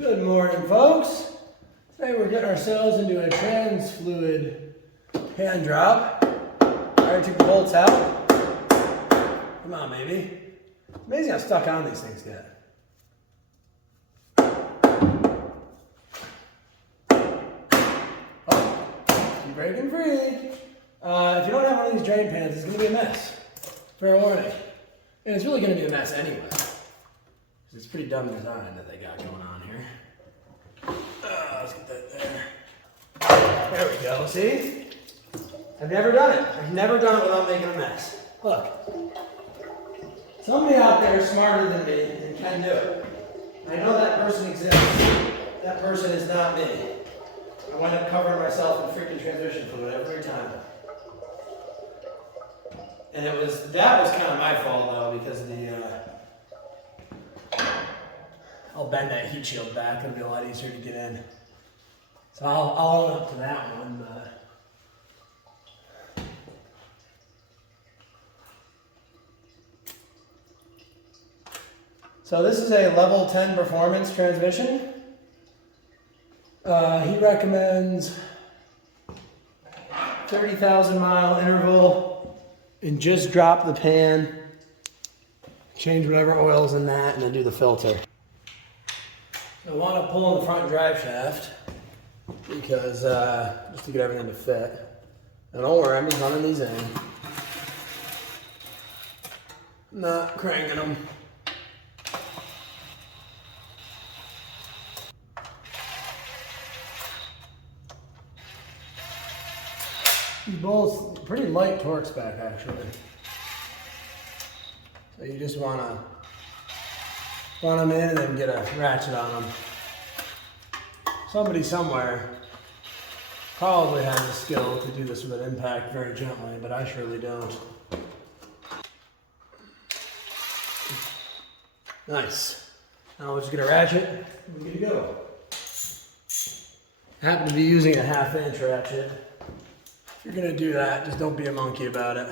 Good morning, folks. Today we're getting ourselves into a trans fluid hand drop. I already took the bolts out. Come on, baby. It's amazing how stuck on these things get. Oh, keep breaking free. If you don't have one of these drain pans, it's going to be a mess. Fair warning. And it's really going to be a mess anyway. It's pretty dumb design that they got going on here. Let's get that there. There we go, see? I've never done it. I've never done it without making a mess. Look. Somebody out there smarter than me and can do it. I know that person exists. That person is not me. I wind up covering myself in freaking transmission fluid every time. And that was kind of my fault though, because I'll bend that heat shield back. It'll be a lot easier to get in. So I'll own up to that one, but so this is a level 10 performance transmission. He recommends 30,000 mile interval and just drop the pan, change whatever oil's in that, and then do the filter. I want to pull in the front drive shaft because just to get everything to fit. And don't worry, I'm just running these in. Not cranking them. These bolts pretty light torque spec actually. So you just want to run them in and then get a ratchet on them. Somebody somewhere probably has the skill to do this with an impact very gently, but I surely don't. Nice. Now we'll just get a ratchet and we're good to go. I happen to be using a 1/2 inch ratchet. If you're gonna do that, just don't be a monkey about it.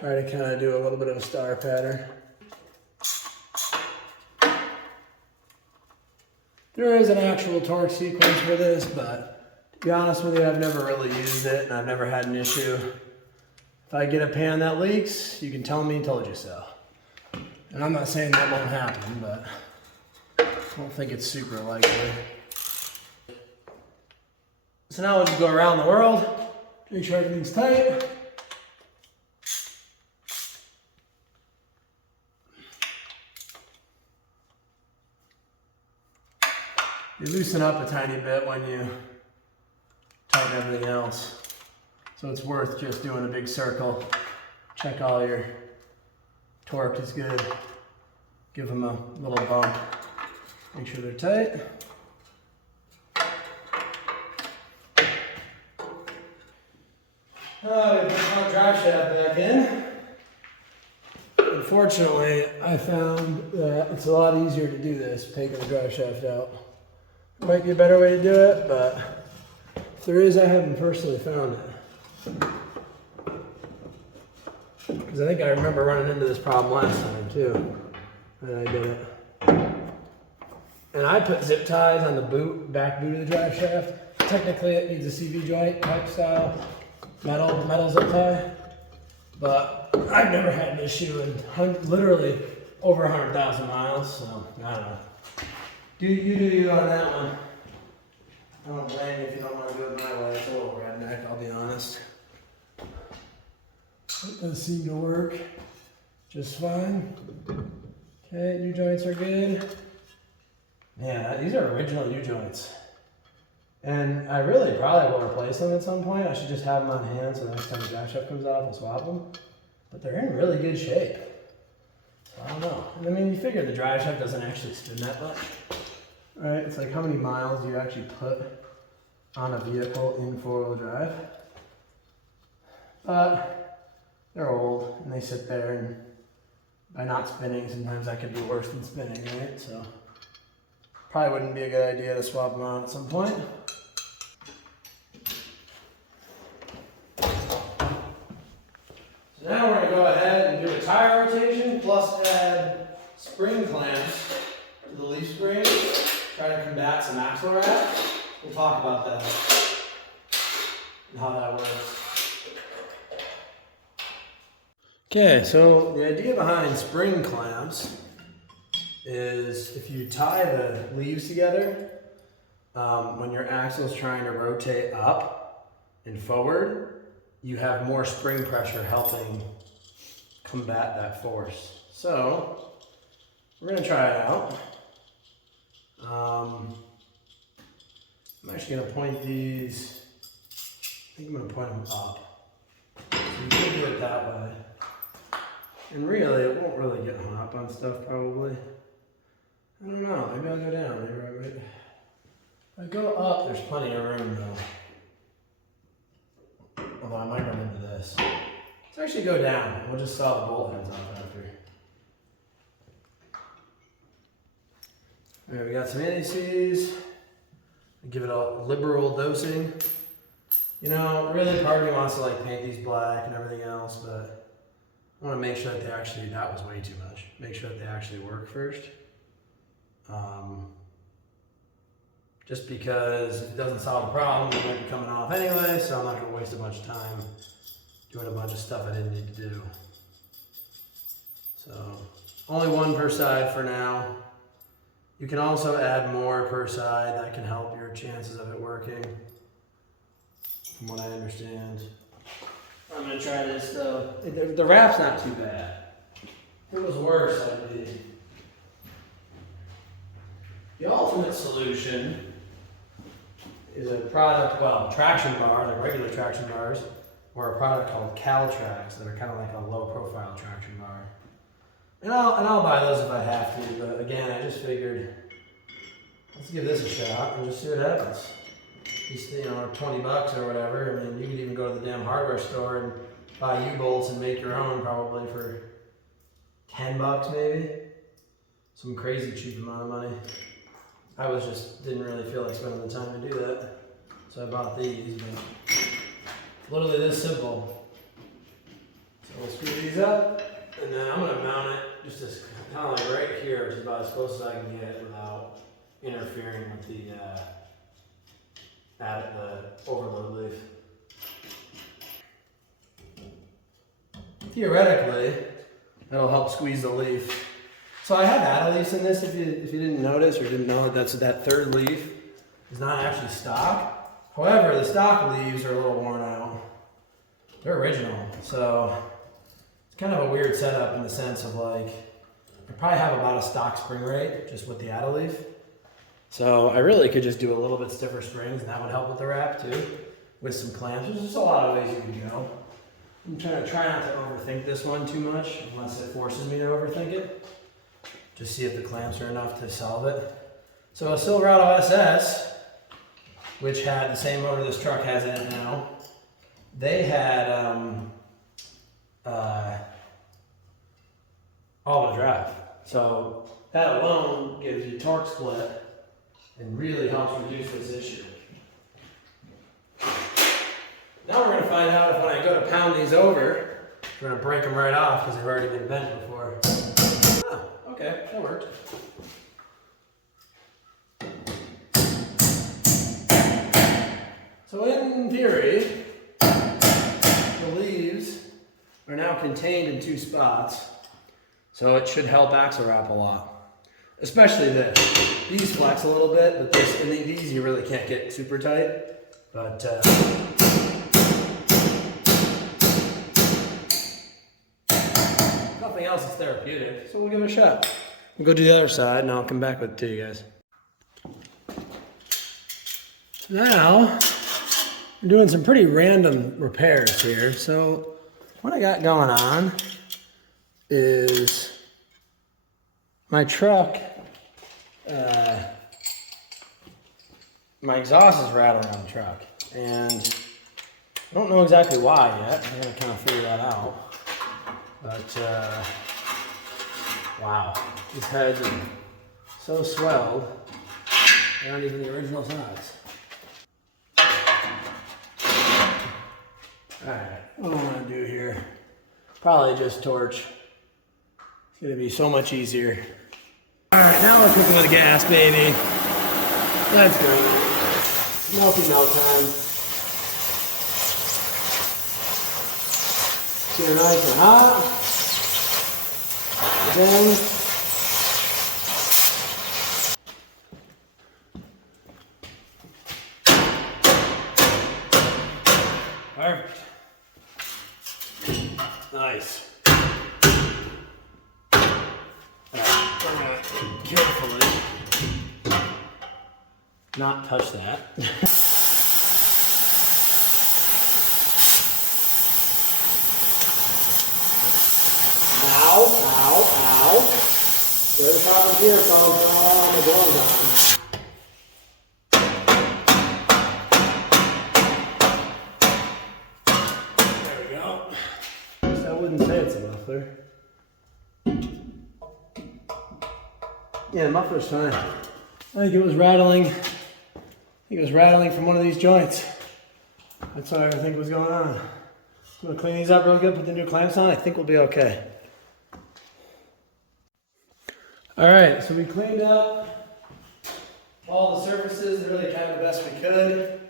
Try to kind of do a little bit of a star pattern. There is an actual torque sequence for this, but to be honest with you, I've never really used it and I've never had an issue. If I get a pan that leaks, you can tell me, told you so. And I'm not saying that won't happen, but I don't think it's super likely. So now we'll just go around the world, make sure everything's tight. You loosen up a tiny bit when you tighten everything else. So it's worth just doing a big circle. Check all your torque is good. Give them a little bump. Make sure they're tight. We put the front drive shaft back in. Unfortunately, I found that it's a lot easier to do this, taking the drive shaft out. Might be a better way to do it, but if there is, I haven't personally found it. Because I think I remember running into this problem last time too, when I did it. And I put zip ties on the back boot of the drive shaft. Technically it needs a CV joint type style metal zip tie, but I've never had an issue in literally over 100,000 miles, so I don't know. You do you on that one. I don't blame you if you don't want to do it my way. It's a little redneck, I'll be honest. It does seem to work just fine. Okay, U-joints are good. Man, these are original U-joints. And I really probably will replace them at some point. I should just have them on hand so the next time the drive shaft comes off, I'll swap them. But they're in really good shape. So I don't know. I mean, you figure the drive shaft doesn't actually spin that much. Right, it's like how many miles do you actually put on a vehicle in 4-wheel drive? But they're old and they sit there, and by not spinning, sometimes that could be worse than spinning, right? So probably wouldn't be a good idea to swap them out at some point. So now we're going to go ahead and do a tire rotation. spring clamps to the leaf spring, try to combat some axle wrap. We'll talk about that and how that works. Okay, so the idea behind spring clamps is if you tie the leaves together, when your axle is trying to rotate up and forward, you have more spring pressure helping combat that force. So we're going to try it out. I'm actually going to point these, I think I'm going to point them up. So you can do it that way. And really, it won't really get hung up on stuff probably. I don't know, maybe I'll go down. Maybe I might. If I go up, there's plenty of room though. Although I might run into this. Let's actually go down. We'll just saw the bolt heads off after. Alright, we got some anti-seize. Give it a liberal dosing. You know, really part of me wants to like paint these black and everything else, but I want to make sure that they actually, that was way too much. Make sure that they actually work first. Just because if it doesn't solve the problem, it might be coming off anyway, so I'm not going to waste a bunch of time doing a bunch of stuff I didn't need to do. So, only one per side for now. You can also add more per side. That can help your chances of it working, from what I understand. I'm going to try this though. The wrap's not too bad. If it was worse, I'd be. The ultimate solution is a product, well, traction bar, like regular traction bars, or a product called Caltrax that are kind of like a low profile traction bar. And I'll buy those if I have to, but again, I just figured, let's give this a shot and just see what happens. These, you know, 20 bucks or whatever. I mean, you could even go to the damn hardware store and buy U-bolts and make your own probably for 10 bucks maybe. Some crazy cheap amount of money. I didn't really feel like spending the time to do that. So I bought these, but it's literally this simple. So we'll screw these up, and then I'm gonna mount it just as kind of like right here, which is about as close as I can get without interfering with the overload leaf. Theoretically, that'll help squeeze the leaf. So I have add leaves in this, if you didn't notice or didn't know that third leaf is not actually stock. However, the stock leaves are a little worn out. They're original, so it's kind of a weird setup in the sense of like, I probably have about a stock spring rate just with the add leaf. So I really could just do a little bit stiffer springs and that would help with the wrap too, with some clamps. There's just a lot of ways you can go. I'm trying to try not to overthink this one too much unless it forces me to overthink it. Just see if the clamps are enough to solve it. So a Silverado SS, which had the same motor this truck has in it now, they had all-wheel drive. So that alone gives you torque split and really helps reduce this issue. Now we're going to find out if when I go to pound these over, we're going to break them right off because they've already been bent before. Oh, okay, that worked. So in theory, the leaves are now contained in 2 spots, so it should help axle wrap a lot. Especially this. These flex a little bit, but these you really can't get super tight. But nothing else is therapeutic, so we'll give it a shot. We'll go do the other side, and I'll come back with it to you guys. Now, we're doing some pretty random repairs here. So what I got going on is my truck, my exhaust is rattling on the truck, and I don't know exactly why yet. I gotta kind of figure that out. But wow, these heads are so swelled, they aren't even the original size. Alright, what do I want to do here? Probably just torch It's gonna be so much easier. All right, now we're cooking with gas, baby. Let's go. Melty melt time. Get it nice and hot. And then perfect. Nice. Alright, we're gonna carefully not touch that. Ow, ow, ow. Where the problem here, folks? Oh, the gloves on. There we go. I wouldn't say it's a muffler. Yeah, the muffler's fine. I think it was rattling. I think it was rattling from one of these joints. That's what I think was going on. I'm gonna clean these up real good, put the new clamps on. I think we'll be okay. All right, so we cleaned up all the surfaces, really kind of the best we could.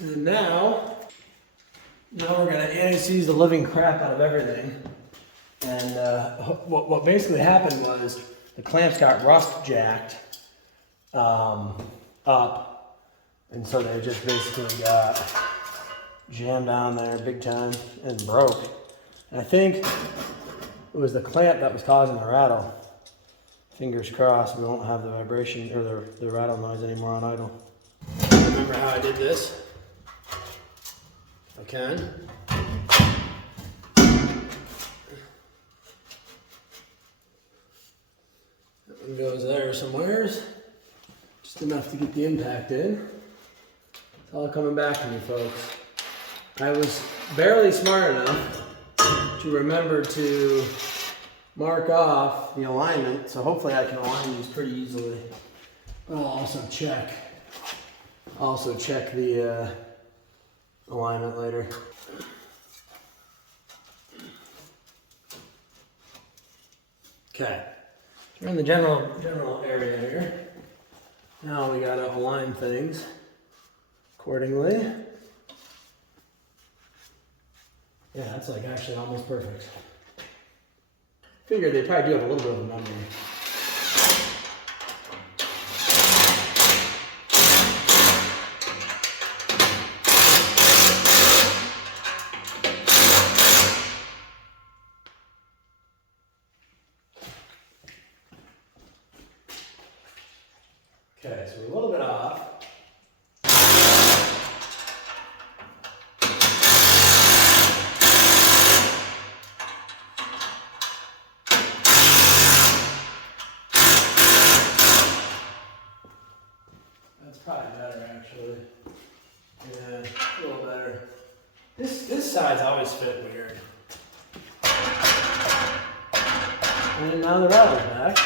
And now we're gonna anti-seize the living crap out of everything. And what basically happened was the clamps got rust jacked up, and so they just basically got jammed down there big time and broke. And I think it was the clamp that was causing the rattle. Fingers crossed we won't have the vibration or the rattle noise anymore on idle. Remember how I did this? I can. That one goes there somewheres. Just enough to get the impact in. It's all coming back to me, folks. I was barely smart enough to remember to mark off the alignment, so hopefully I can align these pretty easily. But I'll also check the alignment later. Okay, so we're in the general area here. Now we gotta align things accordingly. Yeah, that's like actually almost perfect. Figured they probably do have a little bit of a memory. Okay, so we're a little bit off. That's probably better, actually. Yeah, a little better. This side's always fit weird. And now the rattle's back.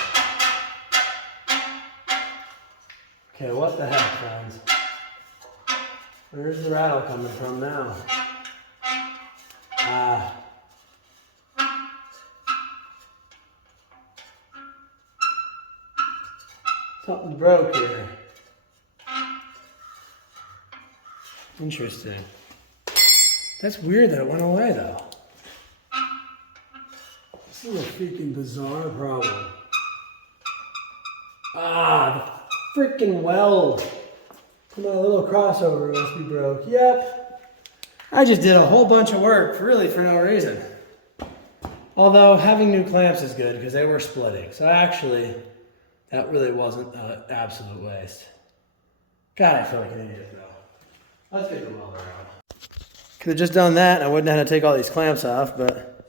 Okay, what the heck, friends? Where's the rattle coming from now? Something broke here. Interesting. That's weird that it went away, though. This is a freaking bizarre problem. The freaking weld. My little crossover must be broke. Yep. I just did a whole bunch of work, really for no reason. Although having new clamps is good because they were splitting. So actually, that really wasn't an absolute waste. God, I feel like an idiot though. Let's get the welder out. Could have just done that and I wouldn't have had to take all these clamps off, but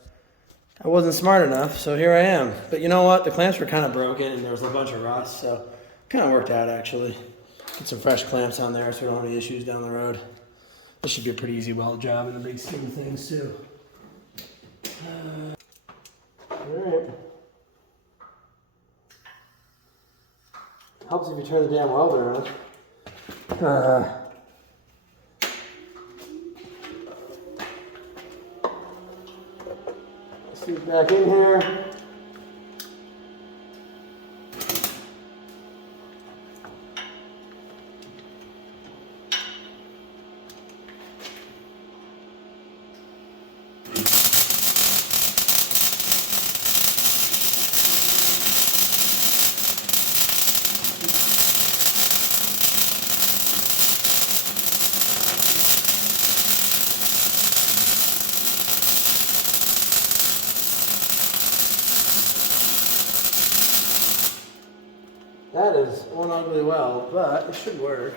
I wasn't smart enough, so here I am. But you know what? The clamps were kind of broken and there was a bunch of rust, so it kind of worked out actually. Get some fresh clamps on there so we don't have any issues down the road. This should be a pretty easy weld job in the big scheme of things too. Alright. Helps if you turn the damn welder on. See it back in here. That is one ugly weld, but it should work.